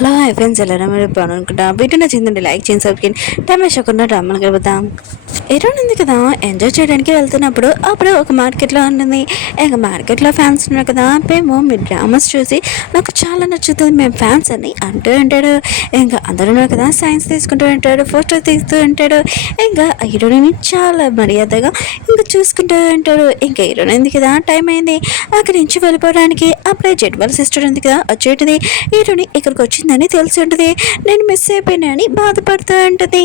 Hello hi friends, ఎలా మీరు అనుకుంటా వీడియో నచ్చిందండి లైక్ చేయండి, సబ్స్క్రైబ్ టైం డ్రామాలు గడుపుతాం. ఎరువు ఉంది కదా, ఎంజాయ్ చేయడానికి వెళ్తున్నప్పుడు అప్పుడు ఒక మార్కెట్లో ఉంటుంది. ఇంకా మార్కెట్లో ఫ్యాన్స్ ఉన్నారు కదా, మేము మీ డ్రామాస్ చూసి నాకు చాలా నచ్చుతుంది, మేము ఫ్యాన్స్ అని అంటూ ఉంటాడు. ఇంకా అందరూ ఉన్నారు కదా, సైన్స్ తీసుకుంటూ ఉంటాడు, ఫోటో తీస్తూ ఉంటాడు. ఇంకా హీరోని చాలా మర్యాదగా ఇంకా చూసుకుంటూ ఉంటాడు. ఇంకా హీరోని ఉంది కదా, టైం అయింది అక్కడి నుంచి వెళ్ళిపోవడానికి. అప్పుడే జెడ్ వాళ్ళ సిస్టర్ ఉంది కదా వచ్చేటిది. హీరోని ఇక్కడికి వచ్చిందని తెలిసి ఉంటుంది, నేను మిస్ అయిపోయినా అని బాధపడుతూ ఉంటుంది.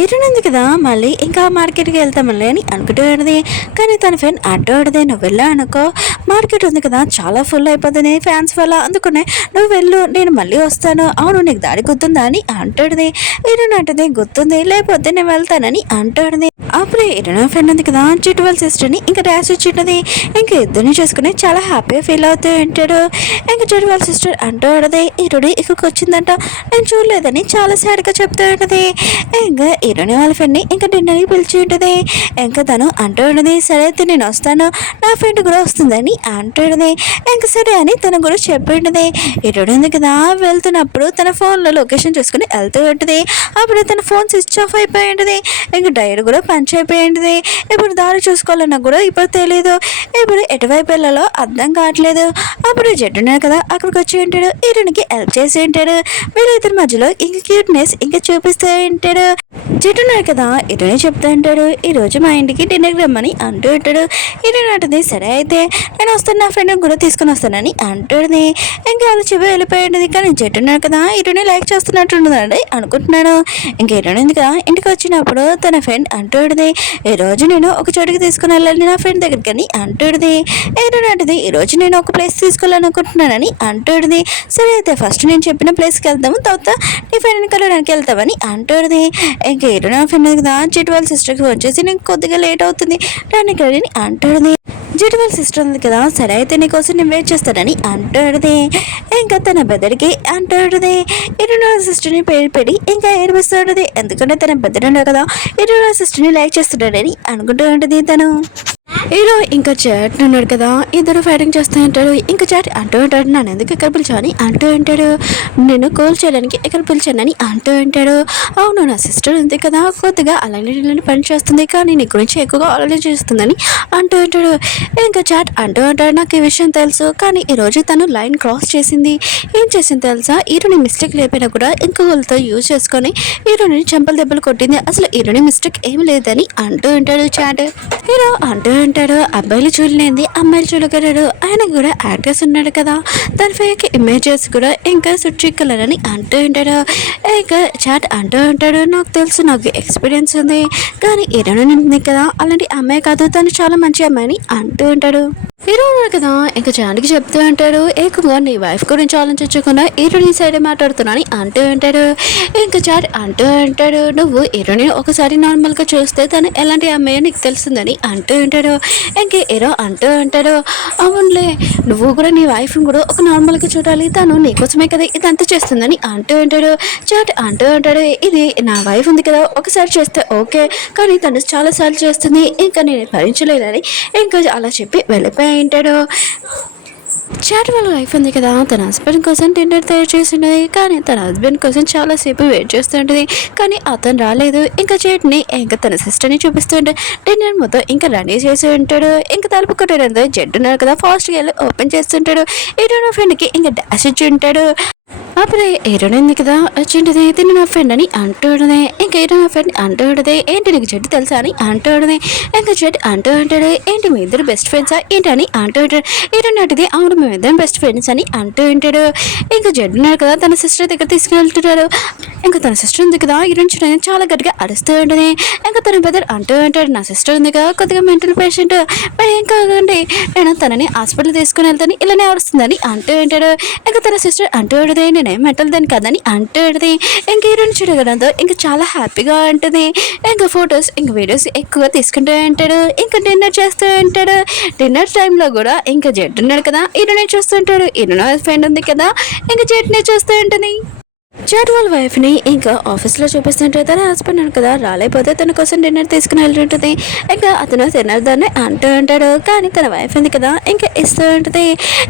ఏరునుంది కదా, మళ్ళీ ఇంకా మార్కెట్కి వెళ్తామని అని అనుకుంటూ ఉంటుంది. కానీ తన ఫ్రెండ్ అడ్డు ఆడదే, నువ్వు వెళ్ళా అనుకో, మార్కెట్ ఉంది కదా చాలా ఫుల్ అయిపోతుంది ఫ్యాన్స్ వల్ల, అందుకనే నువ్వు వెళ్ళు, నేను మళ్ళీ వస్తాను. అవును, నీకు దారి గుర్తుందా అని అంటాడుది. ఇరును అంటది, గుర్తుంది, లేకపోతే నేను వెళ్తానని అంటాడుది. అప్పుడే ఇరును ఫ్రెండ్ ఉంది కదా, చిట్టు వాళ్ళ సిస్టర్ని ఇంకా ర్యాష్ వచ్చింటది. ఇంకా ఇద్దరిని చూసుకుని చాలా హ్యాపీగా ఫీల్ అవుతూ ఉంటాడు. ఇంకా చిట్టు వాళ్ళ సిస్టర్ అంటూ ఆడదే, ఇరుడు ఇక్కడికి వచ్చిందంట, నేను చూడలేదని చాలా సాడ్గా చెప్తూ ఉంటుంది. ఇంకా హీరోని వాళ్ళ ఫ్రెండ్ని ఇంకా డిన్నర్కి పిలిచి ఉంటుంది. ఇంకా తను అంటూ ఉన్నది, సరే అయితే నేను వస్తాను, నా ఫ్రెండ్ కూడా వస్తుందని అంటుంది. ఇంకా సరే అని తను కూడా చెప్పి ఉంటుంది. హీరోడు ఉంది కదా, వెళ్తున్నప్పుడు తన ఫోన్లో లొకేషన్ చూసుకుని వెళ్తూ ఉంటుంది. అప్పుడు తన ఫోన్ స్విచ్ ఆఫ్ అయిపోయి ఉంటుంది. ఇంకా డైర్ కూడా పంచ్ అయిపోయి ఉంటుంది. ఇప్పుడు దారి చూసుకోవాలన్నా కూడా ఇప్పుడు తెలియదు, ఇప్పుడు ఎటువైపు వెళ్ళాలో అర్థం కావట్లేదు. అప్పుడు జడ్డు ఉన్నాడు కదా, అక్కడికి వచ్చి ఉంటాడు, హీరోనికి హెల్ప్ చేసి ఉంటాడు. వీళ్ళిద్దరి మధ్యలో ఇంకా క్యూట్నెస్ ఇంకా చూపిస్తూ ఉంటాడు. చెట్టున్నాడు కదా, ఇటునే చెప్తూ ఉంటాడు, ఈరోజు మా ఇంటికి డిన్నర్కి రమ్మని అంటూ ఉంటాడు. ఇటు అంటుంది, సరే అయితే నేను వస్తాను, నా ఫ్రెండ్ కూడా తీసుకుని వస్తానని అంటుంది. ఇంకా అలా చెప్పి వెళ్ళిపోయి ఉంటుంది. కానీ చెట్టున్నాడు కదా, ఇటునే లైక్ చేస్తున్నట్టుంటుందండి అనుకుంటున్నాను. ఇంకా ఇటునేది కదా, ఇంటికి వచ్చినప్పుడు తన ఫ్రెండ్ అంటుంది, ఈరోజు నేను ఒక చోటుకి తీసుకుని వెళ్ళాలి నా ఫ్రెండ్ దగ్గరికి అని అంటుంది. ఇటునే అంటుంది, ఈరోజు నేను ఒక ప్లేస్ తీసుకోవాలనుకుంటున్నానని అంటుంది. సరే అయితే ఫస్ట్ నేను చెప్పిన ప్లేస్కి వెళ్తాము, తర్వాత నీ ఫ్రెండ్ని కలవడానికి వెళ్తామని అంటుంది. ఇంకా హీరోయిన్ ఫ్రెండ్ కదా, చిట్టు వాళ్ళ సిస్టర్కి వచ్చేసి నేను కొద్దిగా లేట్ అవుతుంది దానికి అని అంటాడుది. చిట్టు వాళ్ళ సిస్టర్ ఉంది కదా, సరే అయితే నీకోసం నేను వెయిట్ చేస్తానని అంటాడుది. ఇంకా తన బెదరికి అంటాడుది. హీరోయిన్ వాళ్ళ సిస్టర్ని పేరు పెడి ఇంకా ఏడిపిస్తాడుది, ఎందుకంటే తన బెదరు కదా హీరోయిన్ వాళ్ళ సిస్టర్ని లైక్ చేస్తున్నాడని అనుకుంటూ ఉంటుంది తను. హీరో ఇంకా చాట్ ఉన్నాడు కదా, ఇద్దరు ఫైటింగ్ చేస్తూ ఉంటారు. ఇంకా చాట్ అంటూ ఉంటాడు, నన్ను ఎందుకు ఎక్కడ పిలిచావని అంటూ ఉంటాడు, నేను కోల్ చేయడానికి ఎక్కడ పిలిచానని అంటూ ఉంటాడు. అవును, నా సిస్టర్ ఉంది కదా, కొద్దిగా అలాంటి పని చేస్తుంది, కానీ నీ గురించి ఎక్కువగా ఆలోచిస్తుందని అంటూ ఉంటాడు. ఇంకా చాట్ అంటూ ఉంటాడు, నాకు ఈ విషయం తెలుసు, కానీ ఈరోజు తను లైన్ క్రాస్ చేసింది. ఏం చేసింది తెలుసా, హీరోని మిస్టేక్ లేకపోయినా కూడా ఇంకొకరితో యూజ్ చేసుకొని హీరోని చెంపలు దెబ్బలు కొట్టింది, అసలు హీరోని మిస్టేక్ ఏమి లేదని అంటూ ఉంటాడు చాట్. హీరో అంటూ ఉంటాడు, అబ్బాయిలు చూడలేంది అమ్మాయిలు చూడగలరు, ఆయన కూడా యాక్టర్స్ ఉన్నాడు కదా, దాని ఫేక్ ఇమేజెస్ కూడా ఇంకా సుట్చిక్కలని అంటూ ఉంటాడు. ఇంకా చాట్ అంటూ ఉంటాడు, నాకు తెలుసు, నాకు ఎక్స్పీరియన్స్ ఉంది, కానీ హీరోయిన్ ఉంది కదా అలాంటి అమ్మాయి కాదు, తను చాలా మంచి అమ్మాయిని అంటూ ఉంటాడు. హీరో ఉన్నాడు కదా, ఇంకా చాట్కి చెప్తూ ఉంటాడు, ఏకంగా నీ వైఫ్ గురించి ఆలోచించకుండా హీరోని సైడే మాట్లాడుతున్నాను అంటూ ఉంటాడు. ఇంకా చాట్ అంటూ ఉంటాడు, నువ్వు హీరోని ఒకసారి నార్మల్గా చూస్తే తను ఎలాంటి అమ్మాయో నీకు తెలుస్తుందని అంటూ ఉంటాడు. ఇంకా హీరో అంటూ ఉంటాడు, అవునులే, నువ్వు కూడా నీ వైఫ్ని కూడా ఒక నార్మల్గా చూడాలి, తను నీకోసమే కదా ఇదంతా చేస్తుందని అంటూ ఉంటాడు. చాట్ అంటూ ఉంటాడు, ఇది నా వైఫ్ ఉంది కదా, ఒకసారి చేస్తే ఓకే, కానీ తను చాలాసార్లు చేస్తుంది, ఇంకా నేను భరించలేదని ఇంకా అలా చెప్పి వెళ్ళిపోయి ఉంటాడు. చాట్ వాళ్ళ వైఫ్ ఉంది కదా, తన హస్బెండ్ కోసం డిన్నర్ తయారు చేస్తుండేది, కానీ తన హస్బెండ్ కోసం చాలాసేపు వెయిట్ చేస్తుంటుంది, కానీ అతను రాలేదు. ఇంకా చాట్ని ఇంకా తన సిస్టర్ని చూపిస్తుంటే డిన్నర్ మొత్తం ఇంకా రెడీ చేసి ఉంటాడు. ఇంకా తలుపు కొట్టడంతో జెడ్ ఉన్నారు కదా, ఫాస్ట్గా వెళ్ళి ఓపెన్ చేస్తుంటాడు. హీరోయిన్ ఫ్రెండ్కి ఇంకా డాష్ ఇచ్చి ఉంటాడు. అప్పుడే హీరోయిన్ ఉంది కదా వచ్చింటది, తిని నా ఫ్రెండ్ అని అంటాడుదే. ఇంకా హీరో నా ఫ్రెండ్ అంటాడుదే, ఏంటి నీకు జడ్డు తెలుసా అని అంటాడుదే. ఇంకా జడ్ అంటూ ఉంటాడు, ఏంటి మీ ఇద్దరు బెస్ట్ ఫ్రెండ్సా ఏంటి అని అంటూ ఉంటాడు. హీరోయిన్ అంటది, అవును మేమిద్దరం బెస్ట్ ఫ్రెండ్స్ అని అంటూ ఉంటాడు. ఇంకా జడ్ ఉన్నారు కదా, తన సిస్టర్ దగ్గర తీసుకువెళ్తుంటాడు. ఇంకా తన సిస్టర్ ఉంది కదా, హీరోయిన్ చూడని చాలా గట్టిగా అరుస్తూ ఉంటుంది. ఇంకా తన బ్రదర్ అంటూ ఉంటాడు, నా సిస్టర్ ఉంది కదా కొద్దిగా మెంటల్ పేషెంట్, మరి ఏం కాదండి, నేను తనని హాస్పిటల్ తీసుకుని వెళ్తాను, ఇలానే అరుస్తుందని అంటూ ఉంటాడు. ఇంకా తన సిస్టర్ అంటూ ఉంటుంది, నేనేం మెంటల్ దాన్ని కదని అంటూ ఉంటుంది. ఇంక హీరోయిన్ చూడగలంతో ఇంకా చాలా హ్యాపీగా ఉంటుంది. ఇంకా ఫొటోస్ ఇంకా వీడియోస్ ఎక్కువ తీసుకుంటూ ఉంటాడు. ఇంకా డిన్నర్ చేస్తూ ఉంటాడు. డిన్నర్ టైంలో కూడా ఇంకా జెడ్ ఉన్నాడు కదా, హీరోయిన్ చూస్తూ ఉంటాడు. హీరోయిన్ ఫ్రెండ్ ఉంది కదా, ఇంకా జెడ్ని చూస్తూ ఉంటుంది. చాట్ వాళ్ళ వైఫ్ని ఇంకా ఆఫీస్లో చూపిస్తుంటే తన హస్బెండ్ అని కదా రాలేకపోతే తన కోసం డిన్నర్ తీసుకుని వెళ్తుంటుంది. ఇంకా అతను తినదాన్ని అంటూ ఉంటాడు, కానీ తన వైఫ్ ఉంది కదా ఇంకా ఇస్తూ ఉంటుంది.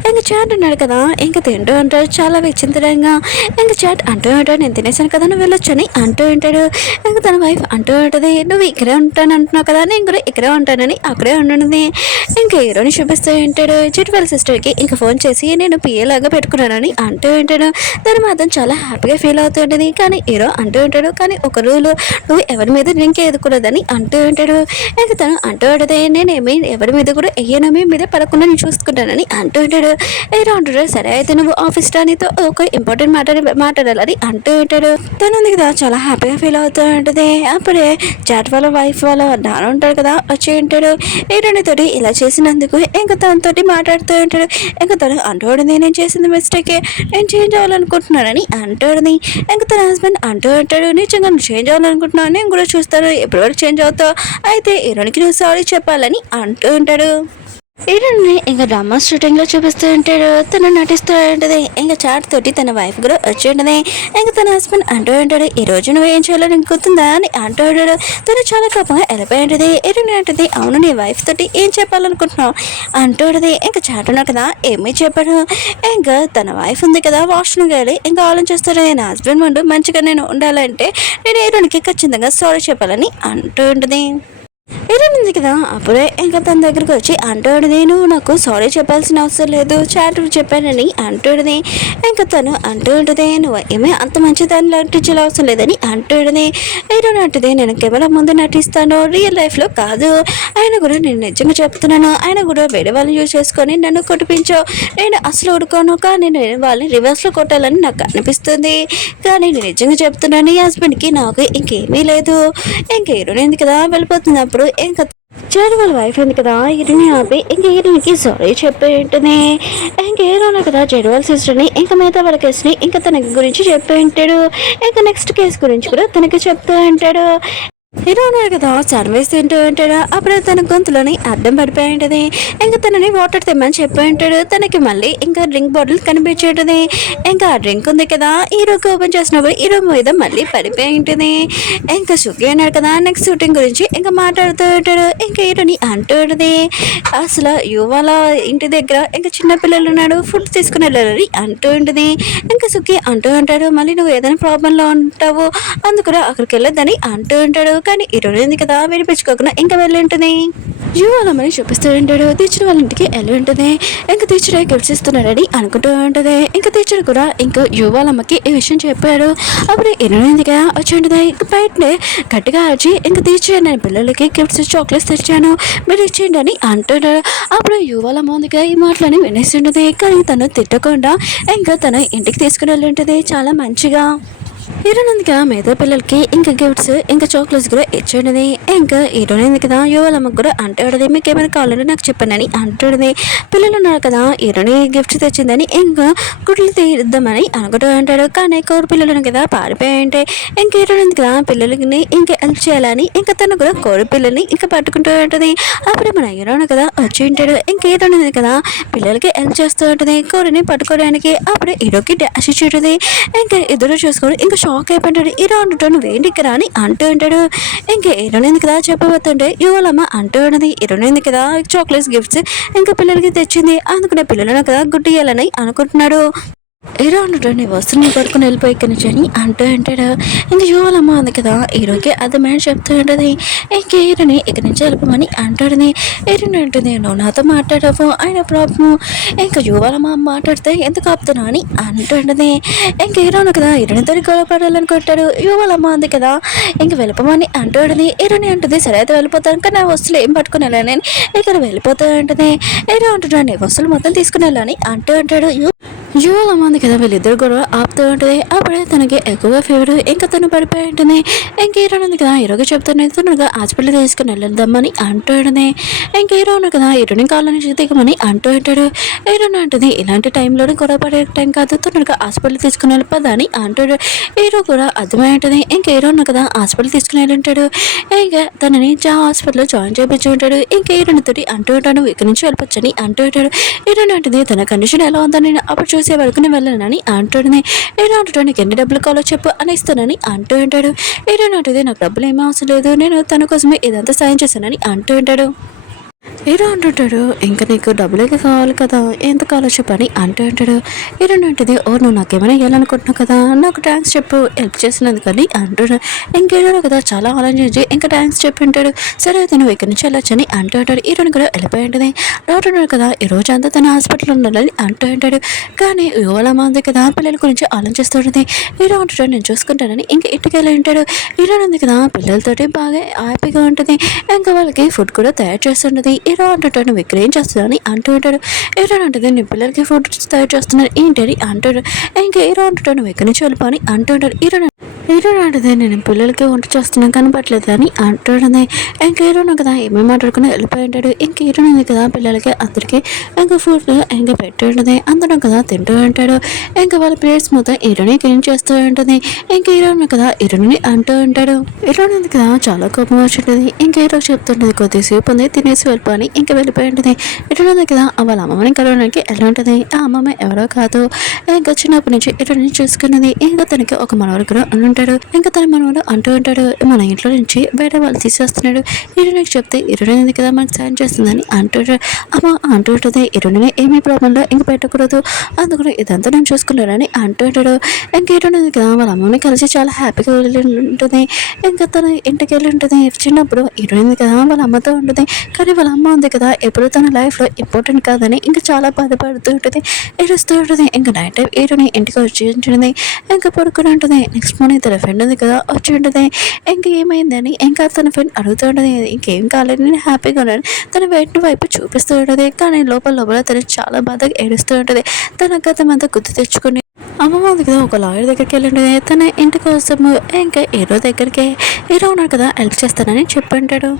ఇంకా చాట్ ఉన్నాడు కదా ఇంకా తింటూ ఉంటాడు చాలా విచింత్రంగా. ఇంకా చాట్ అంటూ ఉంటాడు, నేను తినేసాను కదా నువ్వు వెళ్ళొచ్చని అంటూ ఉంటాడు. ఇంకా తన వైఫ్ అంటూ ఉంటుంది, నువ్వు ఇక్కడే ఉంటాను అంటున్నావు కదా నేను కూడా ఇక్కడే ఉంటానని అక్కడే ఉండుంది. ఇంకా హీరోని చూపిస్తూ ఉంటాడు. చిట్ వాళ్ళ సిస్టర్కి ఇంకా ఫోన్ చేసి నేను పిఏలాగా పెట్టుకున్నానని అంటూ ఉంటాడు. తను మాత్రం చాలా హ్యాపీగా ఫీల్ అవుతూ ఉంటుంది. కానీ హీరో అంటూ ఉంటాడు, కానీ ఒక రూలు నువ్వు ఎవరి మీద డ్రింక్ ఎదుకున్నదని అంటూ ఉంటాడు. ఇంకా తను అంటూ ఉంటుంది, నేనేమి ఎవరి మీద కూడా వెయ్యను, మీ మీద పడకుండా నేను చూసుకుంటానని అంటూ ఉంటాడు. హీరో అంటాడు, సరే అయితే నువ్వు ఆఫీస్ రానితో ఒక ఇంపార్టెంట్ మాట్లాడాలని అంటూ ఉంటాడు. తను ఉంది కదా చాలా హ్యాపీగా ఫీల్ అవుతూ ఉంటుంది. అప్పుడే చాట్ వాళ్ళ వైఫ్ వాళ్ళ నాన్న ఉంటాడు కదా వచ్చి ఉంటాడు. హీరోని తోటి ఇలా చేసినందుకు ఇంకా తనతోటి మాట్లాడుతూ ఉంటాడు. ఇంకా తను అంటూ ఉంటుంది, నేను చేసింది మిస్టేకే, నేను చేంజ్ అవ్వాలనుకుంటున్నానని అంటాడని. ఇంకా తన హస్బెండ్ అంటూ ఉంటాడు, నిజంగా నువ్వు చేంజ్ అవ్వాలనుకుంటున్నావు, నేను కూడా చూస్తాను ఎప్పటివరకు చేంజ్ అవుతావు, అయితే హీరోనికి నువ్వు సారీ చెప్పాలని అంటూ ఉంటాడు. హీరోని ఇంకా డ్రామా షూటింగ్లో చూపిస్తూ ఉంటాడు. తను నటిస్తూ ఉంటుంది. ఇంకా చాట్ తోటి తన వైఫ్ కూడా వచ్చి ఉంటుంది. ఇంకా తన హస్బెండ్ అంటూ ఉంటాడు, ఈ రోజు నువ్వు ఏం చేయాలో నీకు గుర్తుందా అని అంటూ ఉంటాడు. తను చాలా కోపంగా వెళ్ళిపోయి ఉంటుంది. హీరోని అంటుంది, అవును నీ వైఫ్ తోటి ఏం చెప్పాలనుకుంటున్నావు అంటూ ఉంటుంది. ఇంకా చాట్ ఉన్నా కదా ఏమీ చెప్పాడు. ఇంకా తన వైఫ్ ఉంది కదా వాష్రూమ్కి వెళ్ళి ఇంకా ఆలోచిస్తాడు, నా హస్బెండ్ ముందు మంచిగా నేను ఉండాలంటే నేను హీరోనికి ఖచ్చితంగా సారీ చెప్పాలని అంటూ ఉంటుంది. హీరోయిన్ ఉంది కదా అప్పుడే ఇంకా తన దగ్గరకు వచ్చి అంటాడు, నేను నాకు సారీ చెప్పాల్సిన అవసరం లేదు చాట్ చెప్పానని అంటాడుది. ఇంకా తను అంటూ ఉంటుంది, నువ్వు ఏమీ అంత మంచి దాన్ని నటించాల్సిన అవసరం లేదని అంటాడుది. హీరోయిన్ అంటుంది, నేను కెమెరా ముందు నటిస్తాను రియల్ లైఫ్లో కాదు, ఆయన కూడా నేను నిజంగా చెప్తున్నాను, ఆయన కూడా వేరే వాళ్ళని యూజ్ చేసుకొని నన్ను కొట్టిపించావు, నేను అసలు ఉడుకోను, కానీ నేను వాళ్ళని రివర్స్లో కొట్టాలని నాకు అనిపిస్తుంది, కానీ నేను నిజంగా చెప్తున్నాను నీ హస్బెండ్కి నాకు ఇంకేమీ లేదు. ఇంకా హీరోయిన్ కదా వెళ్ళిపోతున్నప్పుడు ఇంకా చాట్ వాళ్ళ వైఫ్ ఉంది కదా హీరోని ఆపి ఇంకా హీరోనికి సారీ చెప్పి ఉంటుంది. ఇంకా హీరోని కదా చెడు వాళ్ళ సిస్టర్ని ఇంకా మిగతా వాళ్ళ కేసుని ఇంకా తన గురించి చెప్పి ఉంటాడు. ఇంకా నెక్స్ట్ కేసు గురించి కూడా తనకి చెప్తూ ఉంటాడు. హీరో ఉన్నాడు కదా సర్వీస్ తింటూ ఉంటాడు. అప్పుడే తన గొంతులోని అడ్డం పడిపోయి ఉంటుంది. ఇంకా తనని వాటర్ తెమ్మని చెప్పి ఉంటాడు. తనకి మళ్ళీ ఇంకా డ్రింక్ బాటిల్ కనిపించేటుంది. ఇంకా ఆ డ్రింక్ ఉంది కదా హీరోకి ఓపెన్ చేసినప్పుడు హీరో మీద మళ్ళీ పడిపోయి ఉంటుంది. ఇంకా సుఖి ఉన్నాడు కదా నెక్స్ట్ షూటింగ్ గురించి ఇంకా మాట్లాడుతూ ఉంటాడు. ఇంకా హీరోని అంటూ ఉంటుంది, అసలు యువాల ఇంటి దగ్గర ఇంకా చిన్నపిల్లలు ఉన్నాడు ఫుడ్ తీసుకుని వెళ్ళాలని అంటూ ఉంటుంది. ఇంకా సుఖి అంటూ ఉంటాడు, మళ్ళీ నువ్వు ఏదైనా ప్రాబ్లంలో ఉంటావు అందుకు అక్కడికి వెళ్ళొద్దని అంటూ ఉంటాడు. కానీ హీరోయిన్ కదా వినిపించుకోకుండా ఇంకా వెళ్ళి ఉంటుంది. యువాలమ్మని చూపిస్తూ ఉంటాడు. టీచర్ వాళ్ళ ఇంటికి వెళ్ళి ఉంటుంది. ఇంకా టీచర్ గిఫ్ట్స్ ఇస్తున్నాడని అనుకుంటూ ఉంటుంది. ఇంకా టీచర్ కూడా ఇంకా యువాలమ్మకి ఈ విషయం చెప్పాడు. అప్పుడు హీరోయిన్ కదా వచ్చి ఉంటుంది. ఇంకా బయటనే గట్టిగా వచ్చి ఇంకా టీచర్ నేను పిల్లలకి గిఫ్ట్స్ చాక్లెట్స్ తెచ్చాను మీరు ఇచ్చేయండి అని అంటాడు. అప్పుడు యువాలమ్మ ఉందిగా ఈ మాటలని వినేస్తుంటుంది. కానీ తను తిట్టకుండా ఇంకా తన ఇంటికి తీసుకుని వెళ్ళి ఉంటుంది చాలా మంచిగా. హీరోయిన్ కదా మిగతా పిల్లలకి ఇంకా గిఫ్ట్స్ ఇంకా చాక్లెట్స్ కూడా ఇచ్చేది. ఇంకా హీరోయిన్ కదా యువలమ్మకి కూడా అంటాడు, మీకు ఏమైనా కావాలంటే నాకు చెప్పండి అంటాడు. పిల్లలు ఉన్నారు కదా హీరోని గిఫ్ట్స్ తెచ్చిందని ఇంకా గుడ్లు తీద్దామని అనుకుంటూ ఉంటాడు. కానీ కోరి పిల్లలను కదా పారిపోయి ఉంటాయి. ఇంకా హీరోయిన్ కదా పిల్లలకి ఇంకా హెల్ప్ చేయాలని ఇంకా తను కూడా కోరి పిల్లల్ని ఇంకా పట్టుకుంటూ ఉంటుంది. అప్పుడే మన హీరోయిన్ కదా వచ్చి ఉంటాడు. ఇంకా హీరోయిన్ కదా పిల్లలకి హెల్ప్ చేస్తూ ఉంటుంది కోరిని పట్టుకోవడానికి. అప్పుడు హీరోకి డాష్ ఇచ్చేటుంది. ఇంకా ఇద్దరు చూసుకొని ఇంకా షాక్ అయిపోయింటాడు. హీరో అంటుంటాడు నువ్వేంటి ఇక్కడ అని అంటూ ఉంటాడు. ఇంకా హీరోయిన్ కదా చెప్పబోతుంటే యువలమ్మ అంటూ ఉన్నది, హీరోయిన్ కదా చాక్లెట్స్ గిఫ్ట్స్ ఇంకా పిల్లలకి తెచ్చింది అందుకనే పిల్లలను కదా గుడ్డియాలని అనుకుంటున్నాడు. హీరో అంటాడు నీ వస్తువుని పడుకుని వెళ్ళిపోయి ఇక్కడి నుంచి అని అంటూ ఉంటాడు. ఇంకా యువలమ్మ ఉంది కదా హీరోకి అర్థమని చెప్తూ ఉంటుంది. ఇంకా హీరోని ఇక్కడి నుంచి వెళ్ళిపోమని అంటాడుని. హీరోని ఉంటుంది నువ్వు నాతో మాట్లాడవు ఆయన ప్రాబ్లము ఇంకా యువలమ్మ మాట్లాడితే ఎందుకు ఆపుతున్నా అని అంటుంటుంది. ఇంకా హీరోని కదా హీరోనితో గొడవపడాలనుకుంటాడు. యువలమ్మ ఉంది కదా ఇంకా వెళ్ళిపోమని అంటుంది. హీరోని అంటుంది సరే అయితే వెళ్ళిపోతాను కానీ నా వస్తువులు ఏం పట్టుకుని వెళ్ళాను ఇక్కడ వెళ్ళిపోతూ ఉంటుంది. హీరో అంటున్నాడు నీ వస్తువులు మొత్తం తీసుకుని వెళ్ళాలని అంటూ ఉంటాడు. యువలమ్మ ఉంది కదా వీళ్ళిద్దరు గొడవ ఆపుతూ ఉంటుంది. అప్పుడే తనకి ఎక్కువగా ఫీవర్ ఇంకా తను పడిపోయి ఉంటుంది. ఇంకా హీరో ఉంది కదా హీరోగా చెప్తున్నాయి తొందరగా హాస్పిటల్ తీసుకుని వెళ్ళొద్దామని అంటూ ఉంటుంది. ఇంకా హీరో ఉంది కదా హీరోని కాళ్ళని దిగమని అంటూ ఉంటాడు. హీరోని అంటుంది ఇలాంటి టైంలోనే గొడవ పడే టైం కాదు తొందరగా హాస్పిటల్ తీసుకుని వెళ్ళిపోదా అని అంటాడు. హీరో కూడా అర్థమై ఉంటుంది. ఇంకా హీరో ఉంది కదా హాస్పిటల్ తీసుకుని వెళ్ళి ఉంటాడు. ఇంకా తనని హాస్పిటల్లో జాయిన్ చేయించి ఉంటాడు. ఇంకా హీరోని తోటి అంటూ ఉంటాడు ఇక్కడి నుంచి వెళ్ళిపోవచ్చని అంటూ ఉంటాడు. హీరోని అంటుంది తన కండిషన్ ఎలా ఉందని అప్పుడు చూసి వరకు నేను వెళ్ళానని అంటుంది. హీరో అంటాడు నీకు ఎన్ని డబ్బులు కావాలో చెప్పు అని ఇస్తానని అంటూ ఉంటాడు. హీరో అంటుంది నాకు డబ్బులు ఏమీ అవసరం లేదు, నేను తన కోసమే ఇదంతా సాయం చేశానని అంటూ ఉంటాడు. హీరో అంటుంటాడు ఇంకా నీకు డబ్బులకి కావాలి కదా, ఎంత కావాలో చెప్పని అంటూ ఉంటాడు. హీరోయిన్ అంటుంది ఓ నువ్వు నాకేమైనా ఇవ్వాలనుకుంటున్నావు కదా, నాకు థ్యాంక్స్ చెప్పు హెల్ప్ చేసినందుకని అంటాడు. ఇంక హీరోయిన్ కదా చాలా ఆలోచించి ఇంకా థ్యాంక్స్ చెప్పి ఉంటాడు. సరే అయితే నువ్వు ఇక్కడి నుంచి వెళ్ళొచ్చని అంటూ ఉంటాడు. హీరోయిన్ కూడా వెళ్ళిపోయి ఉంటుంది. డాక్టర్ ఉన్నాడు కదా ఈ రోజు అంతా తన హాస్పిటల్లో ఉండాలని అంటూ ఉంటాడు. కానీ యువల మంది కదా పిల్లల గురించి ఆలోచిస్తుంటుంది. హీరో అంటాడు నేను చూసుకుంటానని ఇంకా ఇంటికి వెళ్ళి ఉంటాడు. హీరోయిన్ ఉంది కదా పిల్లలతోటి బాగా హ్యాపీగా ఉంటుంది. ఇంకా వాళ్ళకి ఫుడ్ కూడా తయారు చేస్తుంటుంది. హీరో అంటాడు నువ్వు ఇక్కడ ఏం చేస్తున్నావు అంటూ ఉంటాడు. హీరో అంటుంది నేను పిల్లలకి ఫుడ్ తయారు చేస్తున్నాను ఏంటి అని అంటాడు. ఇంకా హీరో అంటాడు నువ్వు ఎక్కడి నుంచి వెళ్ళిపోని అంటూ ఉంటాడు. హీరో అంటుంది నేను పిల్లలకి వంట చేస్తున్నాను కనపట్లేదు అని అంటాడు. ఇంకా హీరోను కదా ఏమేమి మాట్లాడుకుని వెళ్ళిపోయి ఉంటాడు. ఇంక హీరోన్ ఉంది కదా పిల్లలకి అందరికీ ఇంకా ఫుడ్ ఇంకా పెట్టి ఉంటుంది. అందరం కదా తింటూ ఉంటాడు. ఇంకా వాళ్ళ ప్లేట్స్ మొత్తం హీరోని క్లీన్ చేస్తూ ఉంటుంది. ఇంకా హీరోన్ కదా హీరోని అంటూ ఉంటాడు. హీరోన్ ఉంది కదా చాలా కోపం వచ్చింటుంది. ఇంకా హీరో చెప్తుంటుంది కొద్దిసేపు ఉంది తినేసి వెళ్ళిపోయి ఇంకా వెళ్ళిపోయి ఉంటుంది. హీరోన్ ఉంది కదా వాళ్ళ అమ్మమ్మని కలవడానికి ఎలా ఉంటుంది. ఆ అమ్మమ్మ ఎవరో కాదు ఇంకా చిన్నప్పటి నుంచి హీరోని చూసుకున్నది. ఇంకా తనకి ఒక మనవడు కూడా ఉంటాడు. ఇంకా తన మనవడు అంటూ ఉంటాడు మన ఇంట్లో నుంచి వేరే వాళ్ళు తీసేస్తున్నాడు. హీరోయిన్కి చెప్తే హీరోయిన్ కదా మనకు సాయం చేస్తుందని అంటాడు. అమ్మ అంటూ ఉంటుంది హీరోయిన్ ఏమీ ప్రాబ్లంలో ఇంక పెట్టకూడదు అందుకు ఇదంతా నేను చూసుకున్నానని అంటూ ఉంటాడు. ఇంకా హీరోయిన్ కదా వాళ్ళ అమ్మని కలిసి చాలా హ్యాపీగా వెళ్ళి ఉంటుంది. ఇంకా తన ఇంటికి వెళ్ళి ఉంటుంది. చిన్నప్పుడు హీరోయిన్ కదా వాళ్ళ అమ్మతో ఉంటుంది. కానీ వాళ్ళ అమ్మ ఉంది కదా ఎప్పుడు తన లైఫ్లో ఇంపార్టెంట్ కాదని ఇంకా చాలా బాధపడుతూ ఉంటుంది, ఏడుస్తూ ఉంటుంది. ఇంకా నైట్ టైం హీరోయిన్ ఇంటికి వచ్చి ఉంటుంది. ఇంకా పడుకుని ఉంటుంది. నెక్స్ట్ మార్నింగ్ తన ఫ్రెండ్ ఉంది కదా వచ్చి ఉంటుంది. ఇంకా ఏమైందని ఇంకా తన ఫ్రెండ్ అడుగుతూ ఉంటుంది. ఇంకేం కాలేదు నేను హ్యాపీగా ఉన్నాను తన వెంట వైపు చూపిస్తూ ఉంటుంది. కానీ లోపల తను చాలా బాధగా ఏడుస్తూ ఉంటుంది. తన గతం అంతా గుర్తు తెచ్చుకుని అమ్మమ్మ ఉంది కదా ఒక లాయర్ దగ్గరికి వెళ్ళి ఉంటుంది. తన ఇంటి కోసము ఇంకా హీరో దగ్గరికి హీరో ఉన్నాడు కదా హెల్ప్ చేస్తానని చెప్పుంటాడు.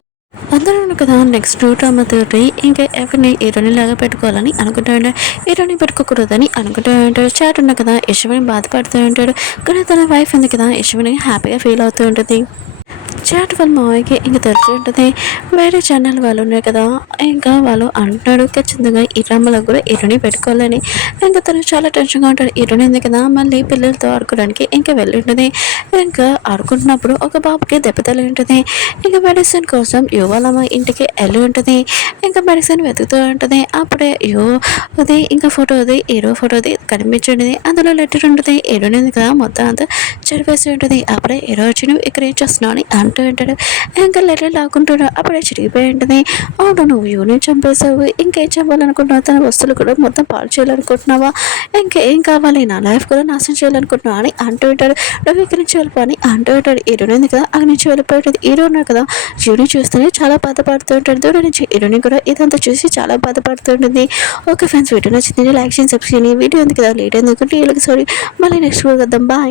అందరూ కదా నెక్స్ట్ డ్రామాతోటి ఇంకా ఎవరిని హీరోని లాగా పెట్టుకోవాలని అనుకుంటూ ఉంటాడు. హీరోని పెట్టుకోకూడదని అనుకుంటూ ఉంటాడు. చాట్ ఉన్న కదా యశ్వని బాధపడుతూ ఉంటాడు. కానీ తన వైఫ్ ఉంది కదా యశ్వని హ్యాపీగా ఫీల్ అవుతూ ఉంటుంది. చాట్ వాళ్ళ మావయ్యకి ఇంకా తెలిసి ఉంటుంది. వేరే ఛానల్ వాళ్ళు ఉన్నారు కదా ఇంకా వాళ్ళు అంటున్నాడు ఖచ్చితంగా ఈ డ్రామాలో కూడా హీరోని పెట్టుకోవాలని. ఇంకా తను చాలా టెన్షన్గా ఉంటాడు. హీరోని ఉంది కదా మళ్ళీ పిల్లలతో ఆడుకోవడానికి ఇంకా వెళ్ళి ఉంటుంది. ఇంకా ఆడుకుంటున్నప్పుడు ఒక బాబుకి దెబ్బతలి ఉంటుంది. ఇంకా మెడిసిన్ కోసం యువలమ్మ ఇంటికి వెళ్ళి ఉంటుంది. ఇంకా మెడిసిన్ వెతుకుతూ ఉంటుంది. అప్పుడే అది ఇంకా ఫోటోది హీరో ఫోటోది కనిపించింది. అందులో లెటర్ ఉంటుంది. హీరోని ఉంది కదా మొత్తం అంతా చెడిపేసి ఉంటుంది. అప్పుడే హీరో వచ్చి నువ్వు ఇక్కడ ఏం చేస్తున్నావు అని అంటూ ఉంటాడు. ఇంకా లెటర్ లాక్కుంటాడు. అప్పుడే చిరిగిపోయి ఉంటుంది. అవును నువ్వు యూనిట్ చంపేసావు ఇంకేం చంపాలనుకుంటున్నావు, తన వస్తువులు కూడా మొత్తం పాడు చేయాలనుకుంటున్నావా, ఇంకేం కావాలి నా లైఫ్ కూడా నాశనం చేయాలనుకుంటున్నావు అని అంటూ ఉంటాడు. నువ్వు ఇక్కడి నుంచి వెళ్ళిపోని అంటూ ఉంటాడు. హీరోని కదా అక్కడి నుంచి వెళ్ళిపోయి ఉంటుంది. హీరో ఉన్నాడు కదా యూని చూస్తూనే చాలా బాధపడుతూ ఉంటాడు. దూరం నుంచి హీరోని కూడా ఇదంతా చూసి చాలా బాధపడుతూ ఉంటుంది. ఓకే ఫ్రెండ్స్ వీడియో నచ్చింది లైక్ చేయండి సబ్స్క్రైబ్ చేయండి. వీడియో ఉంది కదా లేట్ ఎందుకంటే వీళ్ళకి సారీ మళ్ళీ నెక్స్ట్ వద్దాం బాయ్.